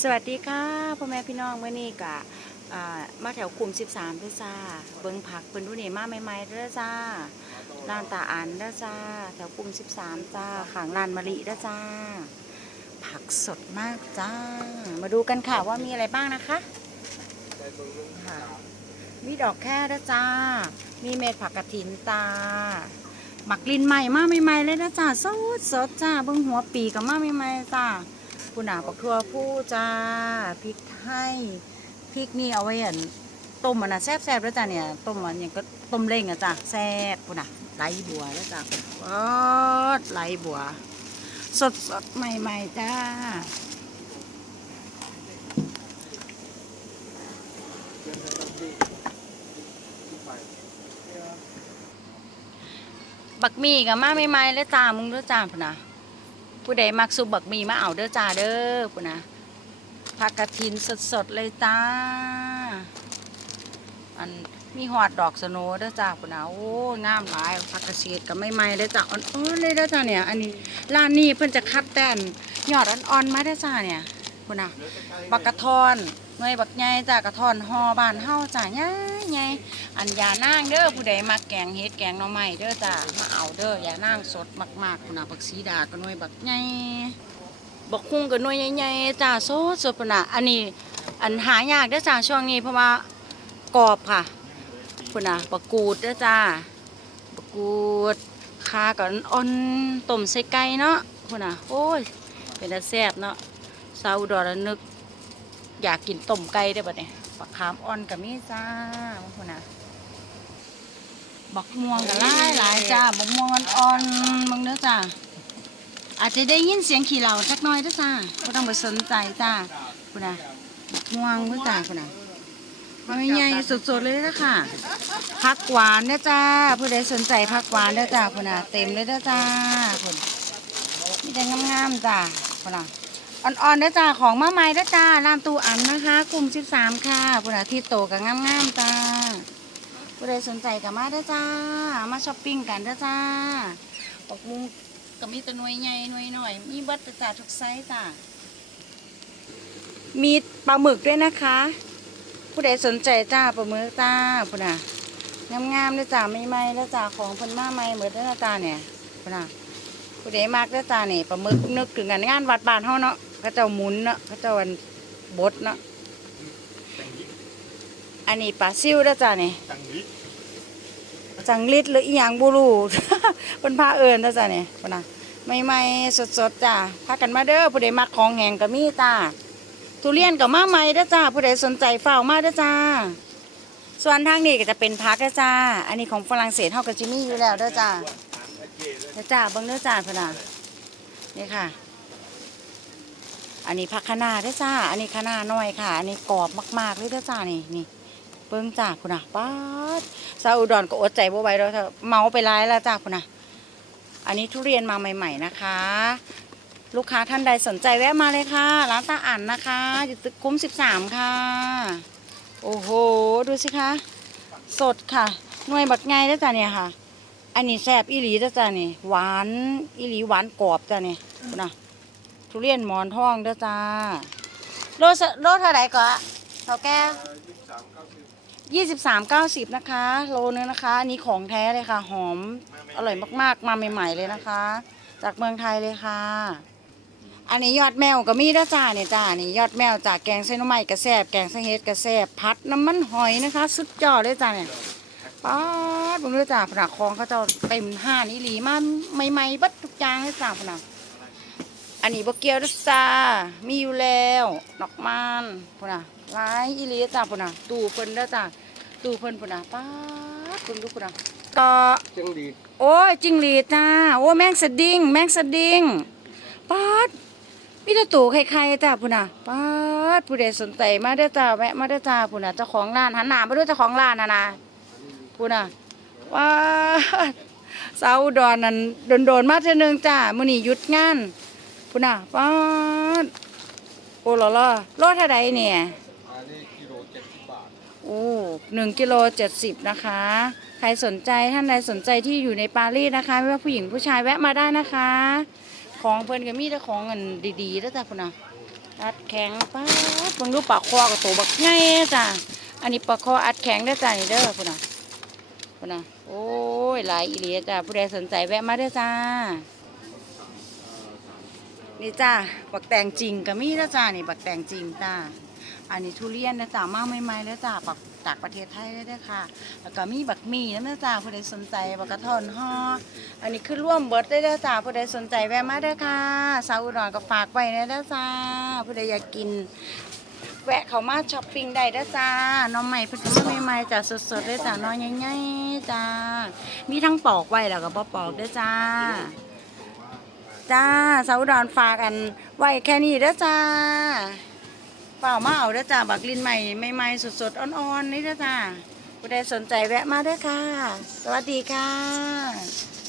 สวัสดีค่ะพ่อแม่พี่น้องเมื่อนี้กะมาแถวกลุ่ม 13ด้วยจ้า เบิ้งผักเพิ่นดูนี่มาใหม่ๆเด้อจ้าร้านตาอันเด้อจ้า แถวกลุ่ม 13 จ้าขางลานมะลิเด้อจ้า ผักสดมากจ้า มาดูกันค่ะว่ามีอะไรบ้างนะคะค่ะมีดอกแค่เด้อจ้า มีเม็ดผักกระถินตาหมักลินใหม่มาใหม่ๆเลยนะจ้าสดสดจ้าเบิ้งหัวปีกับมาใหม่ๆจ้า คุณอาปักทัวผู้จ้าพริกไทยพริกนี่เอาไว้อันต้มมันนะแซ่บๆแล้วจ้ะเนี่ยต้มมันอย่างก็ต้มเล้งอะจ้ะแซ่บคุณอะไหลบัวแล้วจ้ะว้าไหลบัว สดสดใหม่ๆจ้าบักหมี่กับมาใหม่ๆแล้วจ้ามึงด้วยจ้าพุ่นนะ ผู้ใดมักซุปบักมีมาเอาเด้อจ้าเด้อคุณนะผักกระถินสดๆเลยจ้า อันมีหอดดอกสโนเด้อจ้าคุณนะโอ้งามหลายผักกระเฉดกับไม่ไหม้เด้อจ้าอ่อนๆเลยเด้อจ้าเนี่ย อันนี้ร้านนี้เพิ่นจะคัดแต่นยอดอ่อนๆมาเด้อจ้าเนี่ยคุณนะบักกระทอน น่วยบักใหญ่จ้ากระทอนห่อบ้านเฮาจ้าใหญ่ใหญ่อันยานางเด้อผู้ใดมาแกงเฮ็ดแกงหน่อไม้เด้อจ้ามาเอาเด้อยานางสดมากๆปุ่นนะบักสีดาก็หน่วยบักใหญ่บักคุ้งกับหน่วยใหญ่ๆจ้าโซดสดปุ่นน่ะอันนี้อันหายากเด้อจ้าช่วงนี้เพราะว่ากรอบค่ะปุ่นน่ะบักกูดเด้อจ้าบักกูดคากับอ่อนต้มใส่ไก่เนาะปุ่นน่ะโอ้ยเป็นแซ่บเนาะซาอุดรแล้วนึก อยากกินต้มไก่ได้บัดนี้บักขามอ่อนกับมีจ้าปุ่นนะบักม่วงกับหลายหลายจ้าบักม่วงอ่อนๆมึงเด้อจ้าอาจจะได้ยินเสียงขี่เหล่าสักน้อยด้วยจ้าก็ต้องไปสนใจจ้าคุณนะม่วงด้วยจ้าคุณนะมันใหญ่สดๆเลยนะค่ะผักหวานเด้อจ้าผู้ใดสนใจผักหวานเด้อจ้าคุณนะเต็มเลยเด้อจ้าคุณมีแต่งามๆจ้าคุณนะ อ่อนๆเด้อจ้าของมาใหม่เด้อจ้ารานตูอันนะคะ กลุ่ม13ค่ะคุณนะที่โตกับงามๆจ้าผู้ใดสนใจกับมาด้จ้า มาช้อปปิ้งกันด้จ้าปกมุงก็มีแต่หน่วยใหญ่หน่วยหน่อย มีบัตรจ่าทุกไซส์จ้ะมีปลาหมึกด้วยนะคะ ผู้ใดสนใจจ้าปลาหมึกจ้าพุ่นน่ะงามๆเลยจ้าไม่ไม้แล้วจ้าของเพิ่นมาใหม่เหมือนด้อจ้าเนี่ยพุ่นน่ะผู้ใดมากด้จ้าเนี่ยปลาหมึกนึกถึงงานงานวัดบ้านเฮาเนาะ เขาเจ้าหมุนเนาะเขาเจ้าวันบดเนาะอันนี้ปลาซิวเด้อจ้าเนี่ยตังลิจังลิดหรืออีหยังบูรูเป็นผ้าเอิญนะจ๊ะเนี่ยปนะไม่ไม่สดสดๆจ้าพากันมาเด้อผู้ใดมักของแหงก็มีจ้าทุเรียนก็มาใหม่ด้จ้าผู้ใดสนใจเฝ้ามาด้จ้า ส่วนทางนี้ก็จะเป็นพักด้จ้า อันนี้ของฝรั่งเศสเฮาก็จิมีอยู่แล้วด้จ้าด้จ้าบิ่งเด้อจ้าพนะนี่ค่ะ อันนี้ผักคะน้าเด้อจ้า อันนี้คะน้าน้อยค่ะ อันนี้กรอบมากๆเลยเด้อจ้านี่นี่เบิ่งจ้าพุ่นน่ะป๊าซาอุดรก็อดใจบ่ไหวแล้วเถอเมาไปร้ายแล้วจ้าพุ่นะอันนี้ทุเรียนมาใหม่ ๆนะคะ ลูกค้าท่านใดสนใจแวะมาเลยค่ะ ร้านตาอ่านนะคะ อยู่ตึกคุ้ม 13 ค่ะ โอ้โห ดูสิคะ สดค่ะหน่วยบักไงแล้วจ้ะเนี่ยค่ะ อันนี้แซ่บอีหลีแล้วจ้ะนี่หวานอีหลีหวานกรอบจ้ะนี่พุ่นนะ ทุเรียนหมอนทองเด้อจ้าโลโลเท่าไหร่ก็เท่าแก่ยี่สิบสามเก้าสิบนะคะ โลนึงนะคะ อันนี้ของแท้เลยค่ะ หอมอร่อยมากๆ มาใหม่ ๆ เลยนะคะ จากเมืองไทยเลยค่ะ อันนี้ยอดแมวก็มีนะจ้าเนี่ยจ้านี่ยอดแมวจากแกงไส้หนมไม้กระแซบแกงไส้เฮ็ดกระแซบพัดน้ำมันหอยนะคะ สุดยอดเลยจ้าเนี่ยป๊าดบุญเลยจ้าผนักคลองเขาจะเต็มห้านี่หลีมันใหม่ๆบัดทุกอย่างเลยจ้าผนัก อันนี้บกเกียวด้วยจ้ามีอยู่แล้วดอกมันพุ่นน่ะหลายอีหลีจ้าพุ่นน่ะตู้เพิ่นเด้อจ้าดูเพิ่นพุ่นน่ะป้าดเพิ่นดูพุ่นน่ะก็จังดีโอ้ยจิงหรีดจ้าโอ้แมงสดิ้งแมงสดิ้งป้าดมีแต่ตู่ไข่ๆจ้าพุ่นน่ะป้าดผู้ใดสนใจมาเด้อจ้าแวะมาเด้อจ้าพุ่นน่ะเจ้าของร้านหันหน้ามาดูเจ้าของร้านน่ะนะพุ่นน่ะว้าดสาวอุดรนั่นโดนๆมาเทื่อนึงจ้ามื้อนี้หยุดงาน พุ่นน่ะป้าดโอ้ล่ะล่ะโลเท่าใดเนี่ยอันนี้กิโลเจ็ดสิบบาทโอ้หนึ่งกิโลเจ็ดสิบนะคะ ใครสนใจท่านใดสนใจที่อยู่ในปารีสนะคะ ไม่ว่าผู้หญิงผู้ชายแวะมาได้นะคะ ของเพิ่นก็มีแต่ของเงินดีๆแล้วจ้ะคุณนะอัดแข็งป้าดเบิ่งดูปลาคอกับตัวบักไงจ้ะอันนี้ปลาคออัดแข็งได้จ้ะนี่เด้อพุ่นน่ะพุ่นน่ะโอ้ยหลายอีหลีจ้ะผู้ใดสนใจแวะมาเด้จ้า นี่จ้าบักแตงจริงก็มีแล้วจ้านี่บักแตงจริงจ้าอันนี้ทุเรียนนะจ้ามากใหม่ๆแล้วจ้าปักจากประเทศไทยเลยเด้ค่ะ แล้วก็มีบักมี่นะจ้าผู้ใดสนใจบักกระทอนห่ออันนี้คือร่วมเบิดได้เด้จ้าผู้ใดสนใจแวะมาเด้ค่ะสาวอุดรก็ฝากไว้นะเด้จ้าผู้ใดอยากกิน แวะเข้ามาช้อปปิ้งได้เด้อจ้าน้องใหม่เพิ่นก็มาใหม่ๆจ้าสดๆเลยจ้าน้อยใหญ่ๆจ้ามีทั้งปอกไว้แล้วก็บ่ปอกเด้จ้า จ้าสาวดอนฝากกันไว้แค่นี้เด้อจ้าเปล่ามาเอาเด้อจ้าบักลินใหม่ใหม่ๆสดๆอ่อนๆนี่เด้อจ้าผู้ใดสนใจแวะมาเด้อค่ะ สวัสดีค่ะ